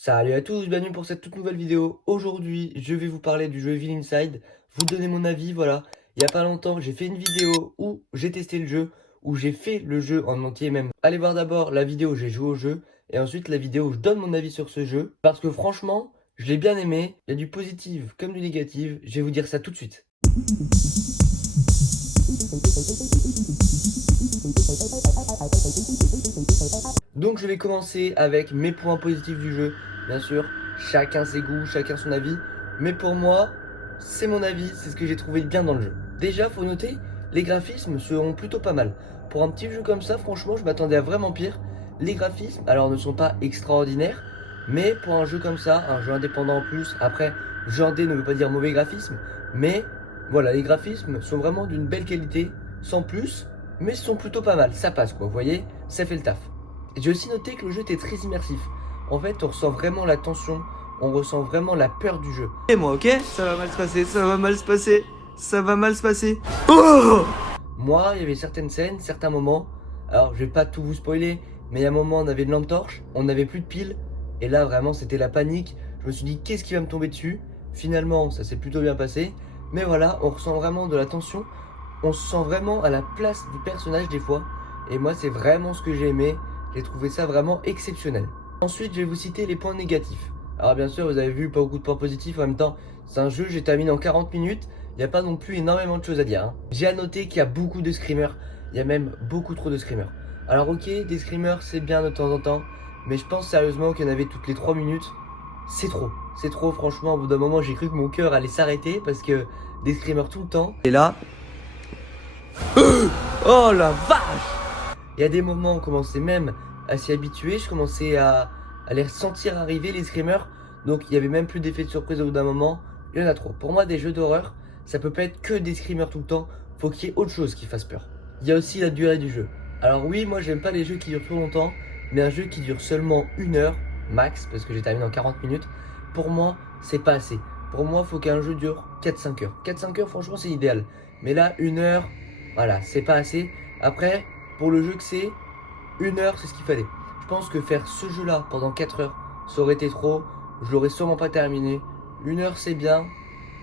Salut à tous, bienvenue pour cette toute nouvelle vidéo. Aujourd'hui, je vais vous parler du jeu Evil Inside, vous donner mon avis, voilà. Il y a pas longtemps, j'ai fait une vidéo où j'ai testé le jeu, où j'ai fait le jeu en entier même. Allez voir d'abord la vidéo où j'ai joué au jeu, et ensuite la vidéo où je donne mon avis sur ce jeu. Parce que franchement, je l'ai bien aimé, il y a du positif comme du négatif, je vais vous dire ça tout de suite. Donc je vais commencer avec mes points positifs du jeu. Bien sûr, chacun ses goûts, chacun son avis. Mais pour moi, c'est mon avis, c'est ce que j'ai trouvé bien dans le jeu. Déjà, faut noter, les graphismes seront plutôt pas mal. Pour un petit jeu comme ça, franchement, je m'attendais à vraiment pire. Les graphismes, alors ne sont pas extraordinaires, mais pour un jeu comme ça, un jeu indépendant en plus, après, jeu indé ne veut pas dire mauvais graphisme, mais voilà, les graphismes sont vraiment d'une belle qualité, sans plus, mais sont plutôt pas mal, ça passe quoi, vous voyez, ça fait le taf. J'ai aussi noté que le jeu était très immersif. En fait, on ressent vraiment la tension, on ressent vraiment la peur du jeu. Et moi, ok? Ça va mal se passer, ça va mal se passer, ça va mal se passer. Oh! Moi, il y avait certaines scènes, certains moments, alors je vais pas tout vous spoiler, mais il y a un moment, on avait une lampe torche, on n'avait plus de piles, et là, vraiment, c'était la panique. Je me suis dit, qu'est-ce qui va me tomber dessus? Finalement, ça s'est plutôt bien passé, mais voilà, on ressent vraiment de la tension, on se sent vraiment à la place du personnage des fois, et moi, c'est vraiment ce que j'ai aimé, j'ai trouvé ça vraiment exceptionnel. Ensuite, je vais vous citer les points négatifs. Alors bien sûr, vous avez vu, pas beaucoup de points positifs, en même temps, c'est un jeu, j'ai terminé en 40 minutes, il n'y a pas non plus énormément de choses à dire, hein. J'ai à noter qu'il y a beaucoup de screamers, il y a même beaucoup trop de screamers. Alors ok, des screamers c'est bien de temps en temps, mais je pense sérieusement qu'il y en avait toutes les 3 minutes. C'est trop franchement, au bout d'un moment j'ai cru que mon cœur allait s'arrêter parce que des screamers tout le temps. Et là. Oh la vache! Il y a des moments où on commençait même à s'y habituer, je commençais à les sentir arriver les screamers, donc il y avait même plus d'effet de surprise au bout d'un moment, il y en a trop. Pour moi des jeux d'horreur, ça peut pas être que des screamers tout le temps, faut qu'il y ait autre chose qui fasse peur. Il y a aussi la durée du jeu. Alors oui, moi j'aime pas les jeux qui durent trop longtemps, mais un jeu qui dure seulement 1 heure, max, parce que j'ai terminé en 40 minutes, pour moi c'est pas assez. Pour moi faut qu'un jeu dure 4-5 heures. 4-5 heures franchement c'est idéal, mais là 1 heure, voilà, c'est pas assez. Après, pour le jeu que c'est, 1 heure, c'est ce qu'il fallait. Je pense que faire ce jeu-là pendant 4 heures, ça aurait été trop. Je l'aurais sûrement pas terminé. 1 heure, c'est bien.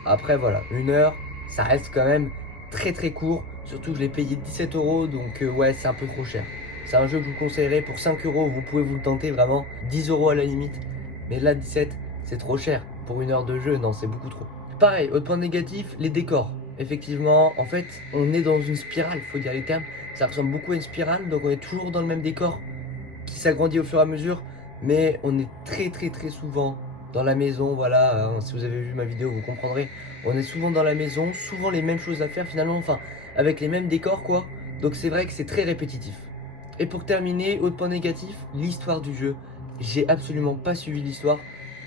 Après, voilà, 1 heure, ça reste quand même très très court. Surtout que je l'ai payé 17 euros, donc ouais, c'est un peu trop cher. C'est un jeu que je vous conseillerais pour 5 euros. Vous pouvez vous le tenter vraiment. 10 euros à la limite. Mais là, 17, c'est trop cher. Pour 1 heure de jeu, non, c'est beaucoup trop. Pareil, autre point négatif, les décors. Effectivement, en fait, on est dans une spirale, faut dire les termes. Ça ressemble beaucoup à une spirale, donc on est toujours dans le même décor qui s'agrandit au fur et à mesure, mais on est très souvent dans la maison, voilà, hein, si vous avez vu ma vidéo, vous comprendrez. On est souvent dans la maison, souvent les mêmes choses à faire finalement, enfin, avec les mêmes décors quoi. Donc c'est vrai que c'est très répétitif. Et pour terminer, autre point négatif, l'histoire du jeu. J'ai absolument pas suivi l'histoire,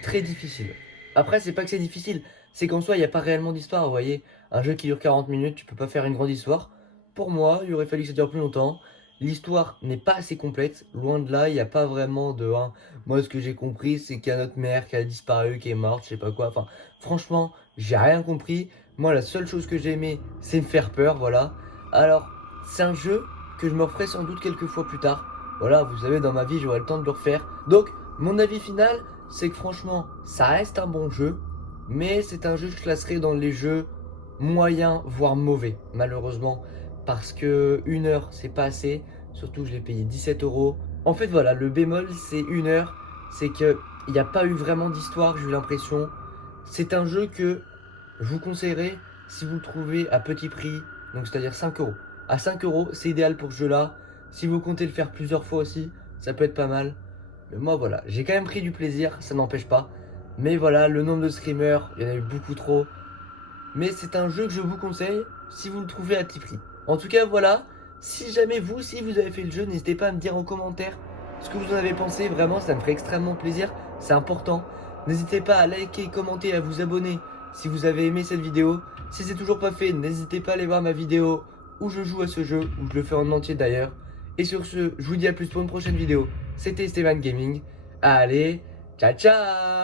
très difficile. Après, c'est pas que c'est difficile, c'est qu'en soi, il n'y a pas réellement d'histoire, vous voyez. Un jeu qui dure 40 minutes, tu peux pas faire une grande histoire. Pour moi, il aurait fallu que ça dure plus longtemps. L'histoire n'est pas assez complète, loin de là, il n'y a pas vraiment de... Hein. Moi, ce que j'ai compris, c'est qu'il y a notre mère qui a disparu, qui est morte, je sais pas quoi. Enfin, franchement, j'ai rien compris. Moi, la seule chose que j'ai aimé, c'est me faire peur, voilà. Alors, c'est un jeu que je me referai sans doute quelques fois plus tard. Voilà, vous savez, dans ma vie, j'aurai le temps de le refaire. Donc, mon avis final, c'est que franchement, ça reste un bon jeu, mais c'est un jeu que je classerai dans les jeux moyens, voire mauvais, malheureusement, parce que 1 heure, c'est pas assez, surtout je l'ai payé 17 euros. En fait, voilà, le bémol, c'est 1 heure, c'est que il n'y a pas eu vraiment d'histoire, j'ai eu l'impression. C'est un jeu que je vous conseillerais si vous le trouvez à petit prix, donc c'est-à-dire 5 euros. À 5 euros, c'est idéal pour ce jeu-là. Si vous comptez le faire plusieurs fois aussi, ça peut être pas mal. Mais moi, voilà, j'ai quand même pris du plaisir, ça n'empêche pas. Mais voilà, le nombre de streamers, il y en a eu beaucoup trop. Mais c'est un jeu que je vous conseille si vous le trouvez à petit prix. En tout cas, voilà, si jamais vous aussi vous avez fait le jeu, n'hésitez pas à me dire en commentaire ce que vous en avez pensé. Vraiment, ça me ferait extrêmement plaisir, c'est important. N'hésitez pas à liker, commenter, à vous abonner si vous avez aimé cette vidéo. Si c'est toujours pas fait, n'hésitez pas à aller voir ma vidéo où je joue à ce jeu, où je le fais en entier d'ailleurs. Et sur ce, je vous dis à plus pour une prochaine vidéo. C'était Esteban Gaming. Allez, ciao ciao!